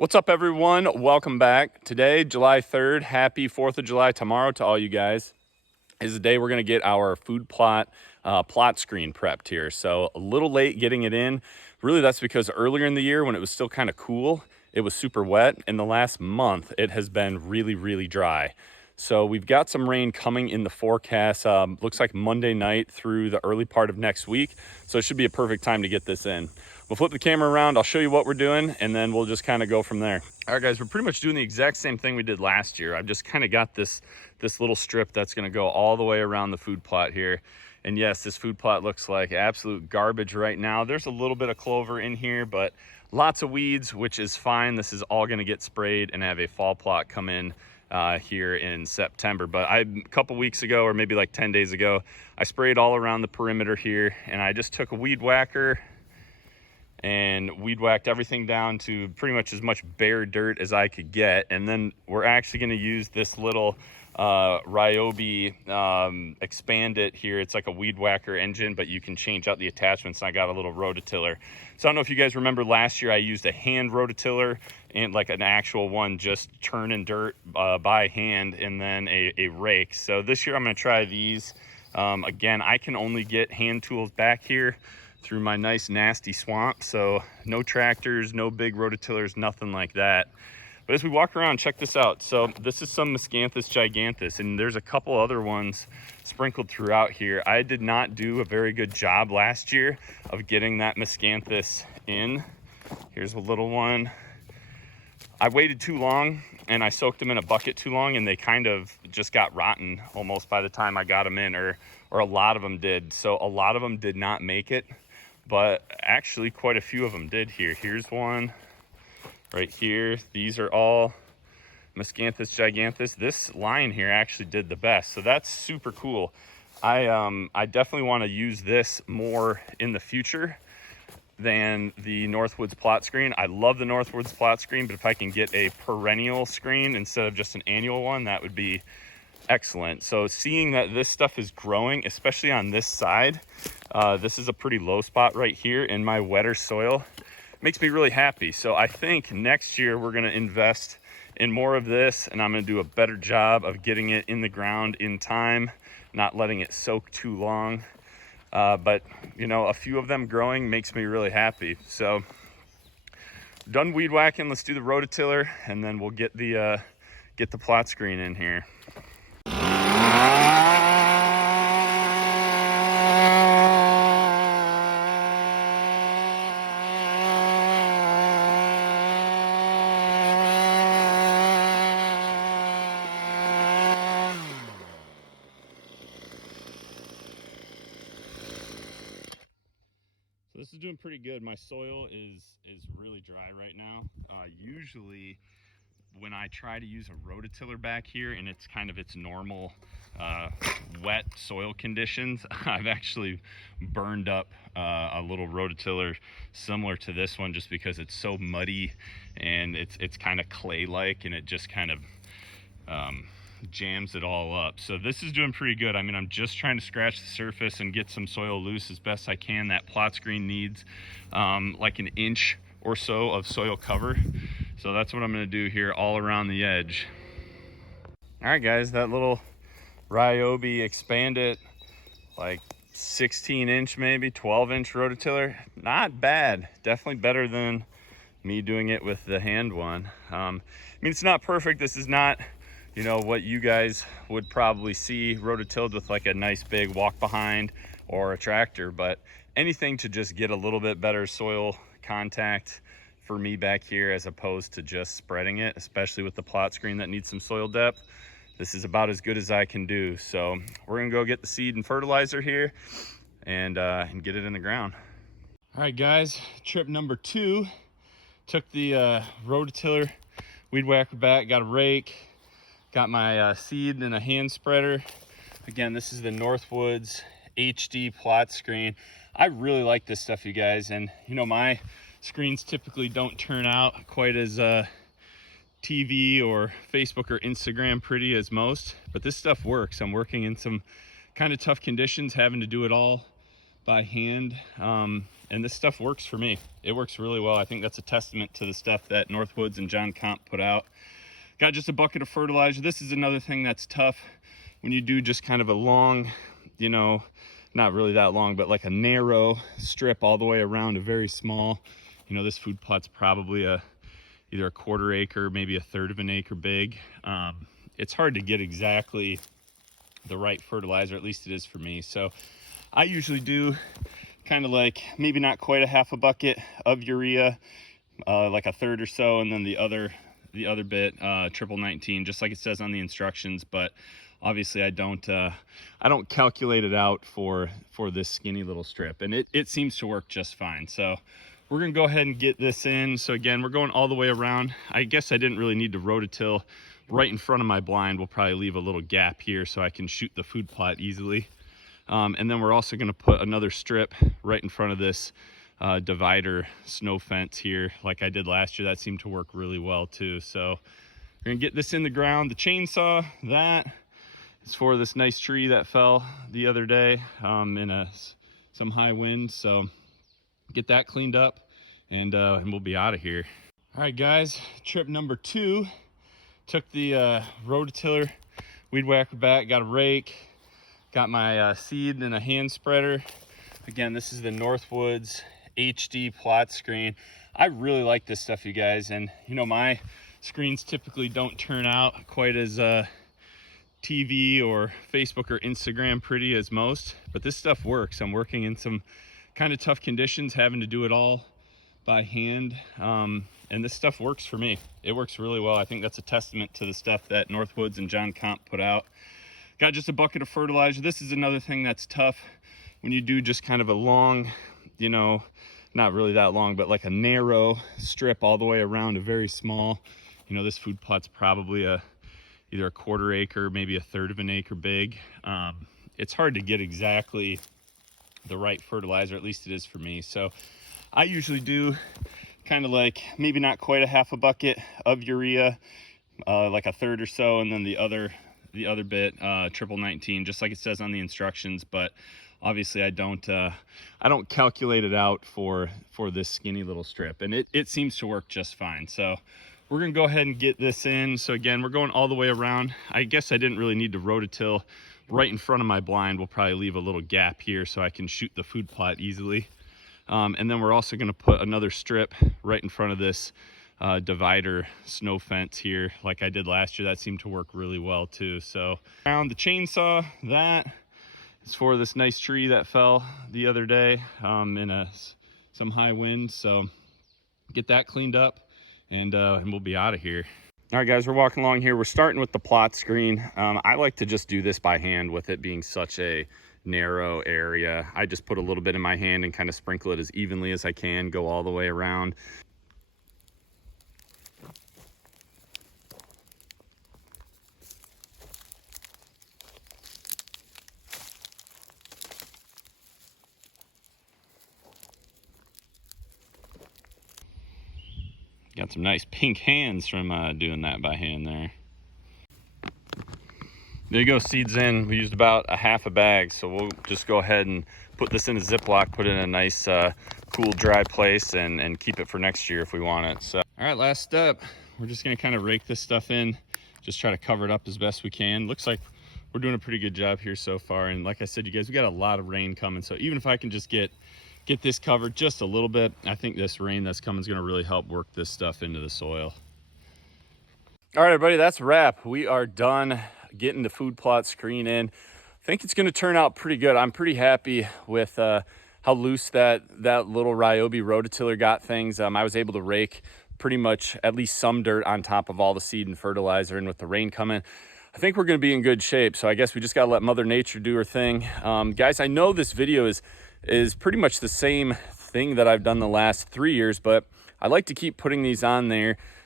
What's up, everyone? Welcome back. Today, July 3rd, happy 4th of July tomorrow to all you guys, is the day we're gonna get our food plot screen prepped here. So a little late getting it in. Really, that's because earlier in the year when it was still kind of cool, it was super wet. In the last month, it has been really, really dry. So we've got some rain coming in the forecast. Looks like Monday night through the early part of next week. So it should be a perfect time to get this in. We'll flip the camera around, I'll show you what we're doing, and then we'll just kind of go from there. All right, guys, we're pretty much doing the exact same thing we did last year. I've just kind of got this little strip that's gonna go all the way around the food plot here. And yes, this food plot looks like absolute garbage right now. There's a little bit of clover in here, but lots of weeds, which is fine. This is all gonna get sprayed and have a fall plot come in here in September. But a couple weeks ago, or maybe like 10 days ago, I sprayed all around the perimeter here, and I just took a weed whacker and weed whacked everything down to pretty much as much bare dirt as I could get. And then we're actually going to use this little Ryobi expand it here. It's like a weed whacker engine, but you can change out the attachments. And I got a little rototiller. So I don't know if you guys remember last year I used a hand rototiller and like an actual one just turning dirt by hand, and then a rake. So this year I'm going to try these. Again, I can only get hand tools back here through my nice nasty swamp, so no tractors, no big rototillers, nothing like that. But as we walk around, check this out. So this is some Miscanthus giganthus, and there's a couple other ones sprinkled throughout here. I did not do a very good job last year of getting that Miscanthus in. Here's a little one. I waited too long and I soaked them in a bucket too long, and they kind of just got rotten almost by the time I got them in, or a lot of them did. So a lot of them did not make it, but actually quite a few of them did here. Here's one right here. These are all Miscanthus giganthus. This line here actually did the best, so that's super cool. I definitely want to use this more in the future than the Northwoods plot screen. I love the Northwoods plot screen, but if I can get a perennial screen instead of just an annual one, that would be excellent. So seeing that this stuff is growing, especially on this side, this is a pretty low spot right here in my wetter soil, makes me really happy. So I think next year we're going to invest in more of this, and I'm going to do a better job of getting it in the ground in time, not letting it soak too long. But you know, a few of them growing makes me really happy. So done weed whacking, let's do the rototiller, and then we'll get the plot screen in here. So this is doing pretty good. My soil is really dry right now. Usually when I try to use a rototiller back here and it's kind of its normal wet soil conditions, I've actually burned up a little rototiller similar to this one, just because it's so muddy and it's kind of clay-like, and it just kind of jams it all up. So this is doing pretty good. I mean, I'm just trying to scratch the surface and get some soil loose as best I can. That plot screen needs like an inch or so of soil cover. So that's what I'm going to do here all around the edge. All right, guys, that little Ryobi expand it, like 16-inch, maybe 12-inch rototiller, not bad. Definitely better than me doing it with the hand one. I mean, it's not perfect. This is not, you know, what you guys would probably see rototilled with like a nice big walk behind or a tractor, but anything to just get a little bit better soil contact for me back here, as opposed to just spreading it, especially with the plot screen that needs some soil depth. This is about as good as I can do. So we're gonna go get the seed and fertilizer here and get it in the ground. All right, guys, trip number 2. Took the rototiller, weed whacker back, got a rake, got my seed and a hand spreader. Again, this is the Northwoods HD plot screen. I really like this stuff, you guys. And you know, my screens typically don't turn out quite as TV or Facebook or Instagram pretty as most, but this stuff works. I'm working in some kind of tough conditions, having to do it all by hand. And this stuff works for me. It works really well. I think that's a testament to the stuff that Northwoods and John Comp put out. Got just a bucket of fertilizer. This is another thing that's tough when you do just kind of a long, you know, not really that long, but like a narrow strip all the way around a very small, you know, this food plot's probably either a 1/4 acre, maybe 1/3 of an acre big. It's hard to get exactly the right fertilizer, at least it is for me. So I usually do kind of like maybe not quite a half a bucket of urea, like 1/3 or so, and then the other bit, triple 19, just like it says on the instructions. But obviously I don't calculate it out for this skinny little strip, and it seems to work just fine. So we're gonna go ahead and get this in. So again, we're going all the way around. I guess I didn't really need to rototill right in front of my blind. We'll probably leave a little gap here so I can shoot the food plot easily. And then we're also gonna put another strip right in front of this divider snow fence here, like I did last year. That seemed to work really well too. So we're gonna get this in the ground. The chainsaw, that is for this nice tree that fell the other day in some high wind. So get that cleaned up, and we'll be out of here. All right, guys, trip number 2. Took the rototiller, weed whacker back, got a rake, got my seed and a hand spreader. Again, this is the Northwoods HD plot screen. I really like this stuff, you guys. And you know, my screens typically don't turn out quite as TV or Facebook or Instagram pretty as most, but this stuff works. I'm working in some kind of tough conditions, having to do it all by hand, and this stuff works for me. It works really well. I think that's a testament to the stuff that Northwoods and John Comp put out. Got just a bucket of fertilizer. This is another thing that's tough when you do just kind of a long, you know, not really that long, but like a narrow strip all the way around a very small, you know, this food plot's probably either a 1/4 acre, maybe 1/3 of an acre big. It's hard to get exactly the right fertilizer, at least it is for me. So I usually do kind of like maybe not quite a half a bucket of urea, like 1/3 or so, and then the other bit, triple 19, just like it says on the instructions. But obviously I don't calculate it out for this skinny little strip, and it seems to work just fine. So we're gonna go ahead and get this in. So again, we're going all the way around. I guess I didn't really need to rototill right in front of my blind. We'll probably leave a little gap here so I can shoot the food plot easily. And then we're also gonna put another strip right in front of this divider snow fence here, like I did last year. That seemed to work really well too. So around the chainsaw, that is for this nice tree that fell the other day in some high wind. So get that cleaned up, and we'll be out of here. All right, guys, we're walking along here. We're starting with the plot screen. I like to just do this by hand with it being such a narrow area. I just put a little bit in my hand and kind of sprinkle it as evenly as I can, go all the way around. Got some nice pink hands from doing that by hand there. There you go, seeds in. We used about a half a bag, so we'll just go ahead and put this in a Ziploc, put it in a nice cool dry place, and keep it for next year if we want it. So all right, last step, we're just gonna kind of rake this stuff in, just try to cover it up as best we can. Looks like we're doing a pretty good job here so far, and like I said, you guys, we got a lot of rain coming, so even if I can just get this covered just a little bit, I think this rain that's coming is going to really help work this stuff into the soil. All right, everybody, that's a wrap. We are done getting the food plot screen in. I think it's going to turn out pretty good. I'm pretty happy with how loose that little Ryobi rototiller got things. I was able to rake pretty much at least some dirt on top of all the seed and fertilizer, and with the rain coming, I think we're going to be in good shape. So I guess we just got to let Mother Nature do her thing. Guys, I know this video is pretty much the same thing that I've done the last 3 years, but I like to keep putting these on there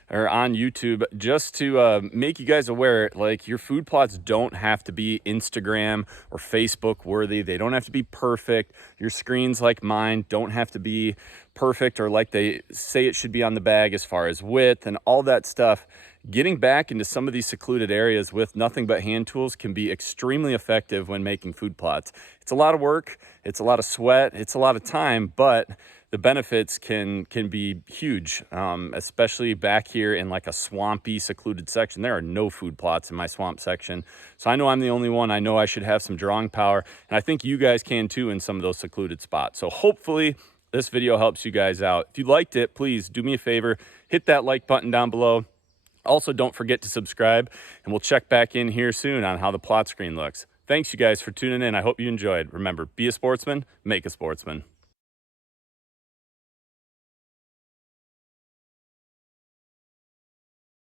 or on YouTube, just to make you guys aware, like, your food plots don't have to be Instagram or Facebook worthy. They don't have to be perfect. Your screens, like mine, don't have to be perfect or like they say it should be on the bag as far as width and all that stuff. Getting back into some of these secluded areas with nothing but hand tools can be extremely effective when making food plots. It's a lot of work, it's a lot of sweat, it's a lot of time, but the benefits can be huge, especially back here in like a swampy, secluded section. There are no food plots in my swamp section. So I know I'm the only one. I know I should have some drawing power, and I think you guys can too in some of those secluded spots. So hopefully this video helps you guys out. If you liked it, please do me a favor, hit that like button down below. Also, don't forget to subscribe, and we'll check back in here soon on how the plot screen looks. Thanks, you guys, for tuning in. I hope you enjoyed. Remember, be a sportsman, make a sportsman.